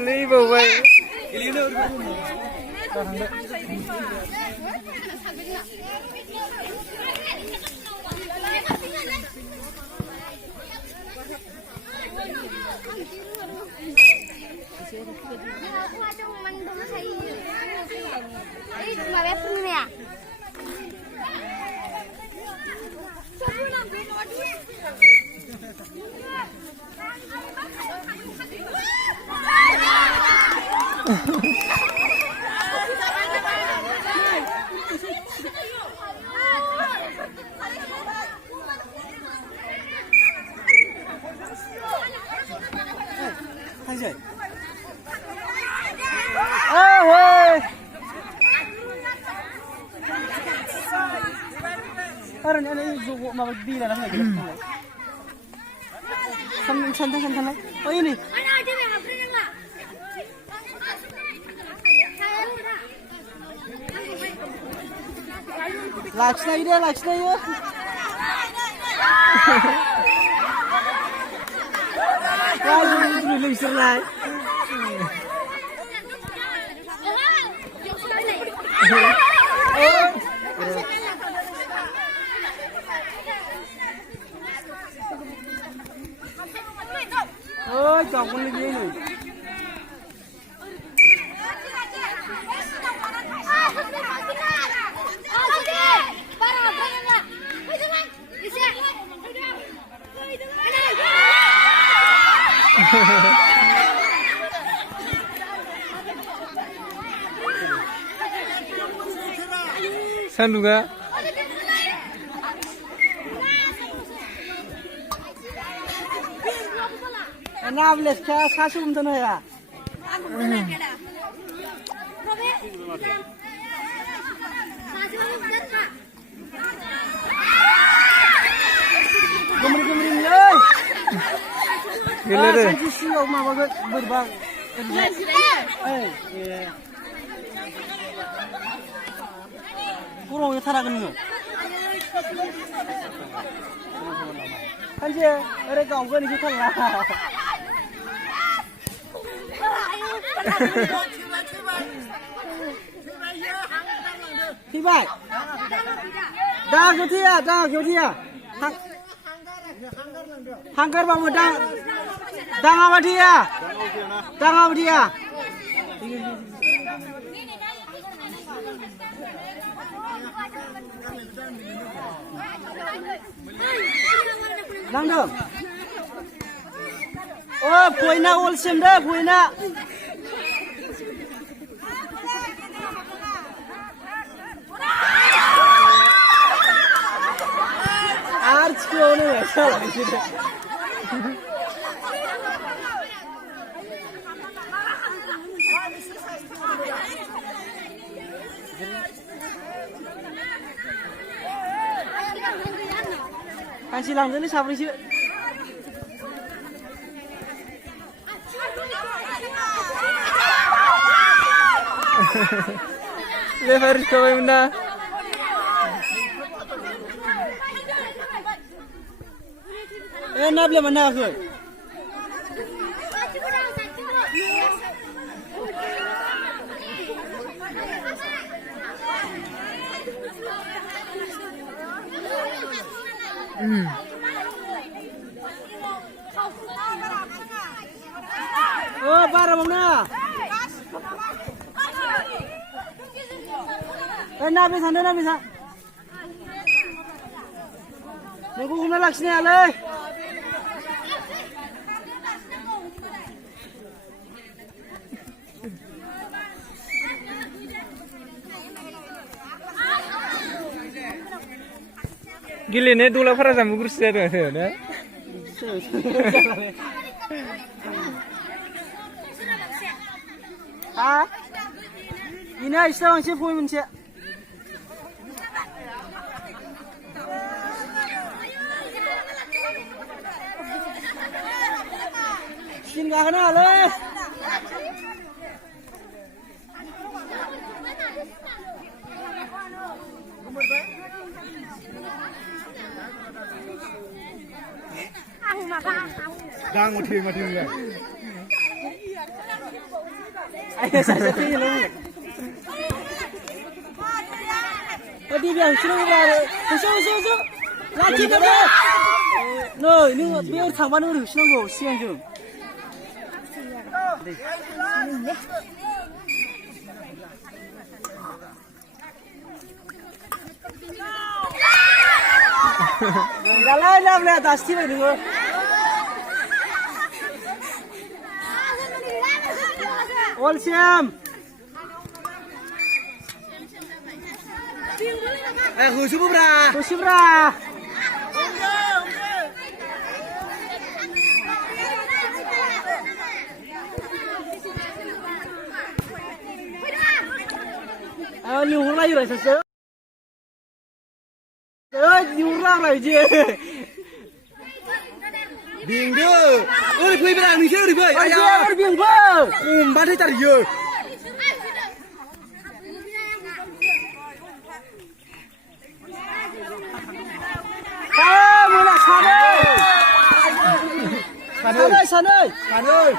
Lấy vào vậy. Orang ini juga mau bila lah lagi. Santai lah. Oh ini. Laksna ini ya. Kalau ini serlai. Ôi chọc con lên đi này. Sanduga. Nam les ka sasum to ya. Gumri ơi. Gila deh. Sisi oma bagus berbang. Kurang ya thara kan. Kan je, ore gaung kan ni thang lah. Thì vậy. Đang kiểu thi à? Hanggar bang đang apa dia? Đang apa dia? Đang được. Oh, poina ol sim dah, poina. Arch क्यों नहीं ऐसा लगी है? Kasih langsung ni siapa sih? Lepas kau mana? Nabla mana aku? Oh, para mana? Nabi sana. Aku kena laksana alai. Gile ne dula fara jamu kursi ada ne? Ha? Ini istirahat sih pun mencet. Xin gà cái nào lên. Đang một thuyền rồi. Ai sai sai phi luôn. Đi về xuống vào. Xuống. Là chín rồi. Nơi nữa bây thằng bạn nó được xuống ngủ xiên chứ. Galai làm lại ta xí được rồi. All xem. Khusus bra. Nhiều hôm nay rồi sao? Ơi, nhiều ra rồi gì? Biển đưa. Ơi, quay về làm gì chơi đi vậy? Ai à? Biển vơ. Bán thấy tao rồi. À, mày là Sàn ơi. Sàn ơi. Bạn ơi.